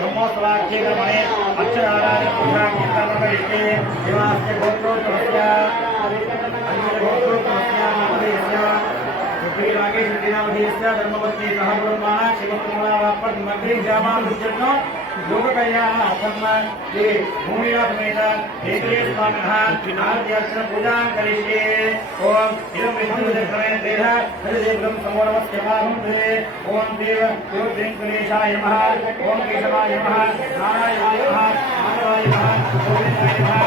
ब्रह्मोत्सवाख्येकमणे अक्षरारायण पुरुषा कीर्तनकरिष्ये देवास्य गोत्रोत्तमस्य श्रीरागे श्रीनामधीयस्य धर्मपत्नी सह ब्रह्मणा शिवकुमारावापद्मग्रीजामानुजन्नो लोककल्याणार्थं ये भूमिरासमेत हेतुये स्वामिनः आद्यार्चन पूजां करिष्ये ओम इदं विष्णुदेवसमये देह हरिदेवं समोरमस्यमाहं धरे ओम देव योगेश्वरेशाय नमः ओम केशवाय नमः नारायणाय नमः माधवाय नमः गोविन्दाय नमः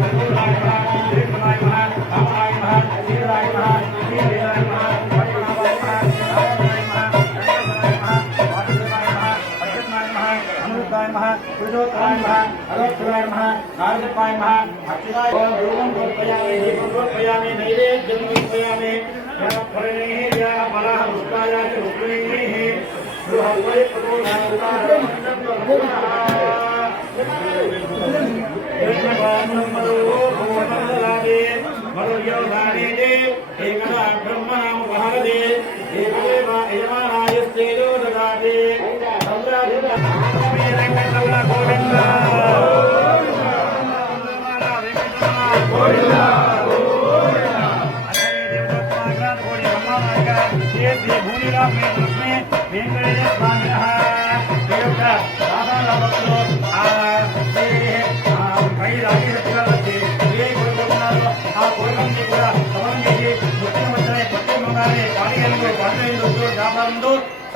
कर्पूराय नमः श्रीकृष्णाय नमः रामाय नमः श्रीराय नमः श्रीवेदाय नमः पद्मनाभाय नमः रामाय नमः अनिरुद्धाय नमः पुरुषोत्तमाय नमः अरोक्षराय नमः नारदपाय नमः अक्षराय रूपं समर्पयामि दीपं समर्पयामि नैवेद्यं समर्पयामि फलेः या फलः पुष्पाय च रुक्मिणीः बृहद्वै प्रबोधानुसारं मधुर्योधाने एकदा ब्रह्मणां वहरदे एकदेव यजमानायस्तेजो ददाति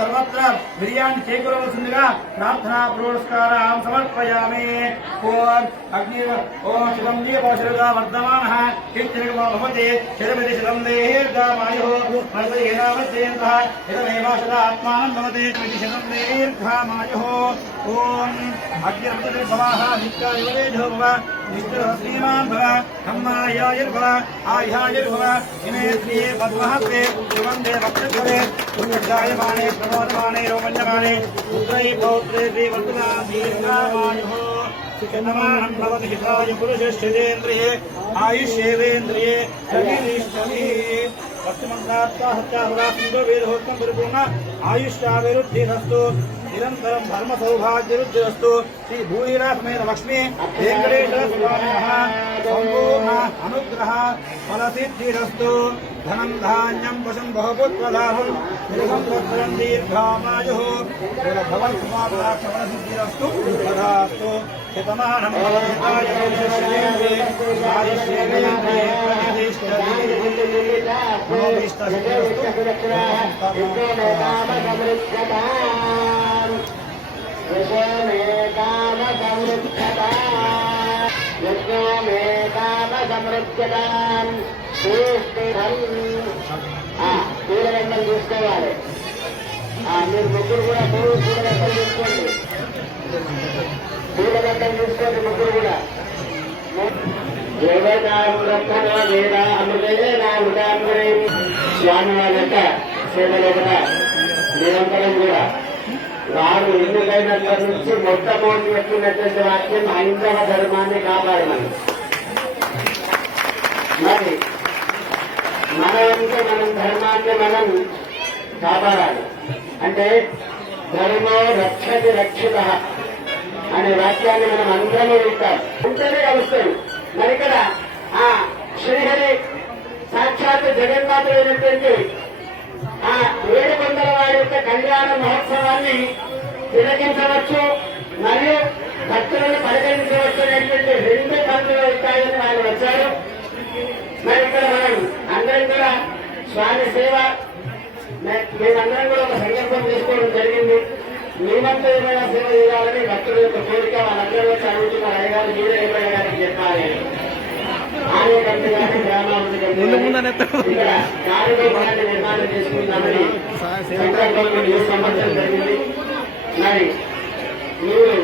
सर्वत्र बिर्यानी చేకూరవలసిందిగా ప్రార్థనా పురస్కారం సమర్పయామి ఓం అగ్ని ఓం శివం దీపశిరగా వర్ధమానః కీర్తిర్గమో భవతి శిరమిది శివం దీర్ఘామాయుః మల్లినామస్యేంతః ఇదమేవాశద ఆత్మానం భవతి శివం దీర్ఘామాయుః ఓం అగ్నిర్భవాః నిత్యాయురేజో భవ నిష్ఠురశ్రీమాన్ భవ అమ్మాయాయుర్భవ ఆయాయుర్భవ ఇమే శ్రీ పద్మహస్తే శివం దేవక్షరే పుణ్యజాయమానే प्रमोदमाने रोमञ्जमाने पुत्रै पौत्रे श्रीवर्तुना दीर्घामायुः सुखनमानं भवति हिताय पुरुषश्चेन्द्रिये आयुष्येवेन्द्रिये रविरिष्टमी वस्तुमन्त्रार्था सत्याहुरासिन्दो वेदहोत्तम परिपूर्ण आयुष्याभिवृद्धिरस्तु निरन्तरं धर्म सौभाग्यवृद्धिरस्तु श्री भूहिरासमेत लक्ष्मी वेङ्कटेश्वर स्वामिनः सम्पूर्ण अनुग्रह फलसिद्धिरस्तु धनं धान्यं वशं बहुपुत्रलाभं निरसंवत्सरं दीर्घामायुः भवत्कुमाराक्षफलसिद्धिरस्तु तथास्तु शतमानं भवताय पुरुषश्रेन्द्रे आयुष्येन्द्रे పూలగంటలు చూసుకోవాలి. మీరు ముగ్గురు కూడా పూలగంటలు చూసుకోండి. పూలగంటలు చూసుకోండి ముగ్గురు కూడా. స్వామి వారి యొక్క సేవలో కూడా నిరంతరం కూడా వారు ఎన్నికైనప్పటి నుంచి మొట్టమొదటి పెట్టినటువంటి వాక్యం హైందవ ధర్మాన్ని కాపాడమని. మరి మనం ధర్మాన్ని మనం కాపాడాలి. అంటే ధర్మో రక్షతి రక్షిత అనే వాక్యాన్ని మనం అందరూ వింటాం. ఉంటేనే కలుస్తాడు. మరి ఇక్కడ ఆ శ్రీహరి సాక్షాత్ జగన్మాతైనటువంటి ఆ 700 వారి యొక్క కళ్యాణ మహోత్సవాన్ని తిలకించవచ్చు, మరియు భక్తులను పరిగణించవచ్చు అనేటువంటి 2 పనులు ఉంటాయని వాళ్ళు వచ్చారు. మరి ఇక్కడ మనం అందరం కూడా స్వామి సేవ మేమందరం కూడా ఒక సంకల్పం చేసుకోవడం జరిగింది. మేమంతా ఏమైనా సేవ చేయాలని భక్తుల యొక్క కోరిక వాళ్ళందరూ వచ్చి అడుగుతున్నారు. అయ్యగారు మీరే ఏమైనా గారికి చెప్పాలి. ఆలయ కమిటీ కానీ గ్రామాభివృద్ధి ఇక్కడ కార్యక్రమాన్ని నిర్మాణం చేసుకుందామని సంకల్పం సంవత్సరం జరిగింది. మరి మీరు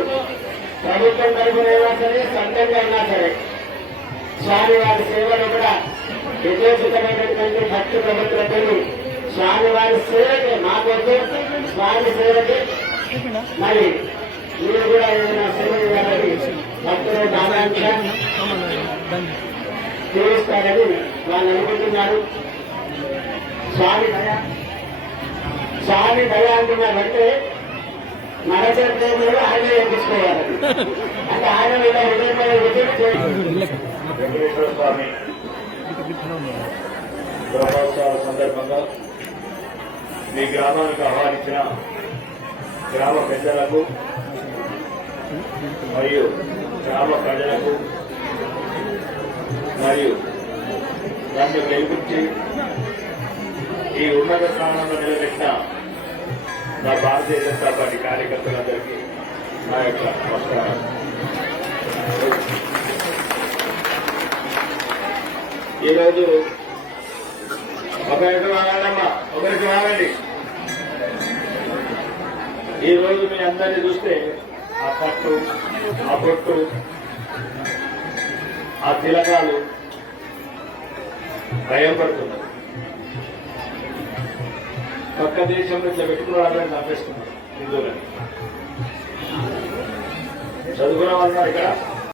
ప్రభుత్వం తరఫునైనా సరే, సొంతంగా అయినా సరే స్వామి వారి సేవలు కూడా విశేషితమైనటువంటి భక్తి ప్రభుత్వతో స్వామి వారి సేవకి మాకొద్దు, స్వామి సేవకి మరి మీరు కూడా ఏదైనా సేవ చేయాలని భక్తులు దానాంశ తీరుస్తారని వాళ్ళ అంటున్నారు, స్వామి దయ అంటున్నారంటే మన చేతిలో కూడా ఆయన చేయించుకోవాలి. అంటే ఆయన మీద హృదయమైన వెంకటేశ్వర స్వామి బ్రహ్మోత్సవాల సందర్భంగా మీ గ్రామానికి ఆహ్వానించిన గ్రామ పెద్దలకు మరియు గ్రామ ప్రజలకు మరియు నన్ను గెలిపించి ఈ ఉన్నత స్థానంలో నిలబెట్టిన నా భారతీయ జనతా పార్టీ కార్యకర్తలందరికీ నా యొక్క నమస్కారం. ఈరోజు ఒకరికి వాగాలమ్మా, ఒకరికి వాగండి. ఈరోజు మీ అందరినీ చూస్తే ఆ పట్టు, ఆ బొట్టు, ఆ తిలకాలు భయం పడుతున్నారు. పక్క దేశంలో ఇట్లా పెట్టుకోవాలని నమ్మేస్తున్నారు హిందువులని. చదువుకున్న వాళ్ళు ఇక్కడ